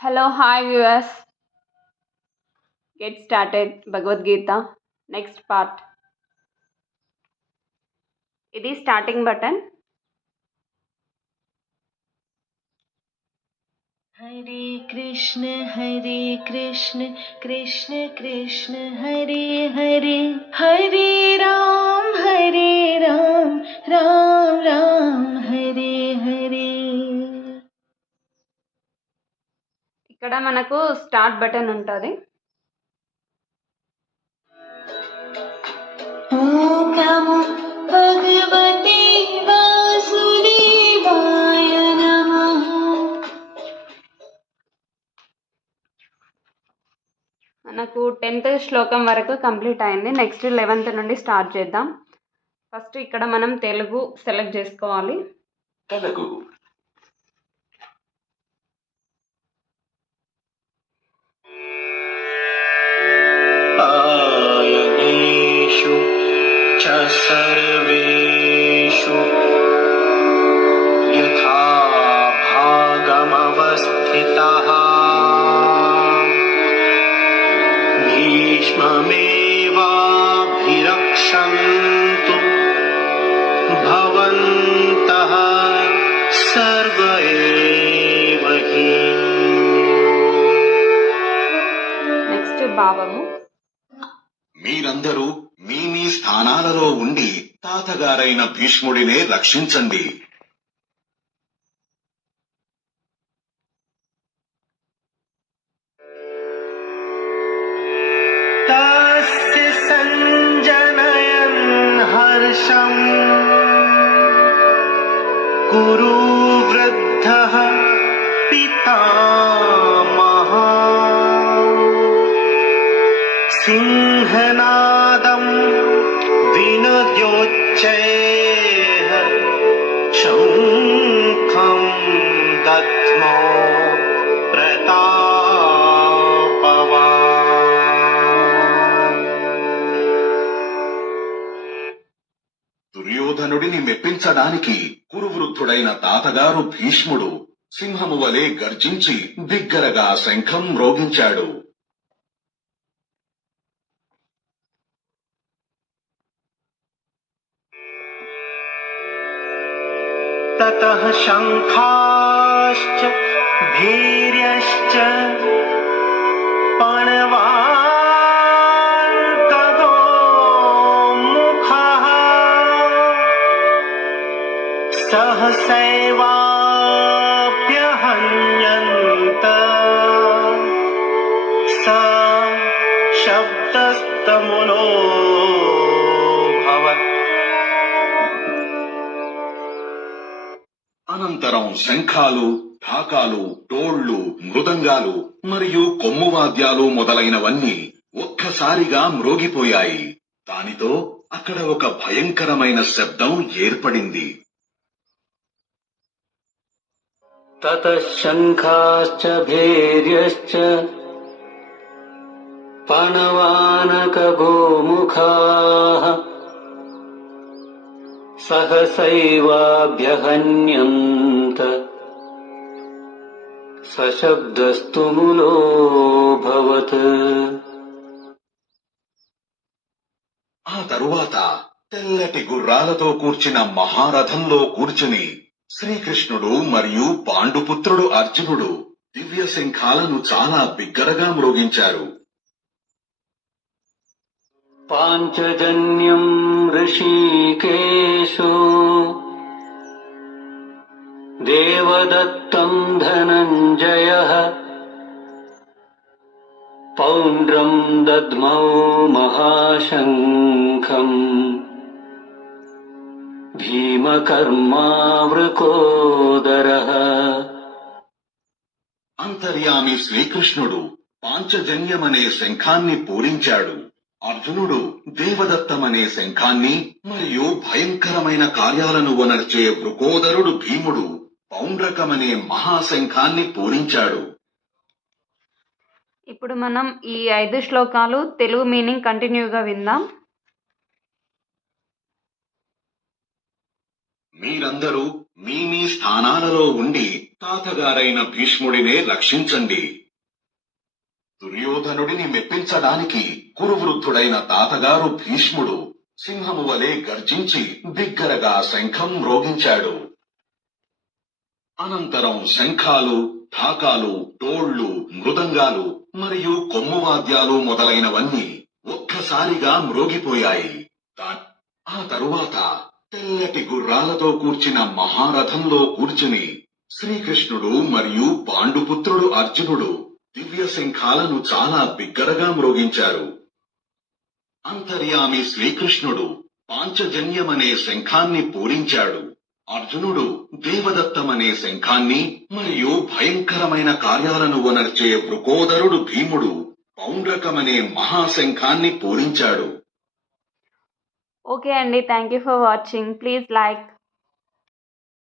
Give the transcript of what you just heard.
Hello, hi viewers. Get started. Bhagavad Gita. Next part. ఇది starting button. हरे कृष्ण कृष्ण कृष्ण हरे हरे हरे राम राम राम हरे हरे. ఇక్కడ మనకు start button ఉంటుంది. ఓం నమో భగవతే వాసుదేవాయ నమః. మనకు 10th శ్లోకం వరకు కంప్లీట్ అయింది. నెక్స్ట్ 11th నుండి స్టార్ట్ చేద్దాం. ఫస్ట్ ఇక్కడ మనం తెలుగు సెలెక్ట్ చేసుకోవాలి. తెలుగు ఆయనేషు చ సర్వేషు యథా భాగమవస్థితః భీష్మమేవాభిరక్షन्तు భవంతః సర్వ ఏవ హి. నెక్స్ట్ భావము. మీరందరూ మీ మీ స్థానాలలో ఉండి తాతగారైన భీష్ముడినే రక్షించండి. తస్య సంజనయన్ హర్షం కురు వృద్ధః పితామహ సింహనాదం వినద్యోచ్చైః శంఖం దద్మో ప్రతాపవాన్. దుర్యోధనుడిని మెప్పించడానికి కురువృద్ధుడైన తాతగారు భీష్ముడు సింహము వలె గర్జించి బిగ్గరగా శంఖం మ్రోగించాడు. తతః శంఖాశ్చ భీర్యశ్చ పణవాన్ ఖగోముఖః సహసైవాప్యహన్యంత స శబ్దస్తములోऽభవత్. అనంతరం శంఖాలు, ఢాకాలు, డోళ్లు, మృదంగాలు మరియు కొమ్మువాద్యాలు మొదలైనవన్నీ ఒక్కసారిగా మ్రోగిపోయాయి. దానితో అక్కడ ఒక భయంకరమైన శబ్దం ఏర్పడింది. తతః శంఖాశ్చ భేర్యశ్చ పణవానకగోముఖాః సహసైవాభ్యహన్యంత సశబ్దస్తుములోऽభవత్. ఆ తరువాత తెల్లటి గుర్రాలతో కూర్చిన మహారథంలో కూర్చుని శ్రీకృష్ణుడు మరియు పాండుపుత్రుడు అర్జునుడు దివ్య శంఖాలను చాలా బిగ్గరగా మ్రోగించారు. పాంచజన్యం ఋషికేశో దేవదత్తం ధనంజయః పౌండ్రం దద్మౌ మహాశంఖం భీమకర్మావృకోదరః. అంతర్యామి శ్రీకృష్ణుడు పాంచజన్యమనే శంఖాన్ని పూరించాడు. అర్జునుడు దేవదత్తమనే శంఖాన్ని మరియు భయంకరమైన కార్యాలను వనర్చే వృకోదరుడు భీముడు పౌండ్రకమనే మహాశంఖాన్ని పూరించాడు. ఇప్పుడు మనం ఈ 5 శ్లోకాలు తెలుగు మీనింగ్ కంటిన్యూగా విందాం. మీరందరూ మీ మీ స్థానాలలో ఉండి తాతగారైన భీష్ముడినే రక్షించండి. దుర్యోధనుడిని మెప్పించడానికి కురువృద్ధుడైన తాతగారు భీష్ముడు సింహము వలె గర్జించి బిగ్గరగా శంఖం మ్రోగించాడు. అనంతరం శంఖాలు, ఢాకాలు, డోళ్లు, మృదంగాలు మరియు కొమ్మువాద్యాలు మొదలైనవన్నీ ఒక్కసారిగా మ్రోగిపోయాయి. ఆ తరువాత తెల్లటి గుర్రాలతో కూర్చిన మహారథంలో కూర్చుని శ్రీకృష్ణుడు మరియు పాండుపుత్రుడు అర్జునుడు దివ్య శంఖాలను చాలా బిగ్గరగా మ్రోగించారు. అంతర్యామి శ్రీకృష్ణుడు పాంచజన్యమనే శంఖాన్ని పూరించాడు. అర్జునుడు దేవదత్తమనే శంఖాన్ని మరియు భయంకరమైన కార్యాలను వనర్చే వృకోదరుడు భీముడు పౌండ్రకమనే మహాశంఖాన్ని పూరించాడు. ఓకే అండి, thank you for watching. Please like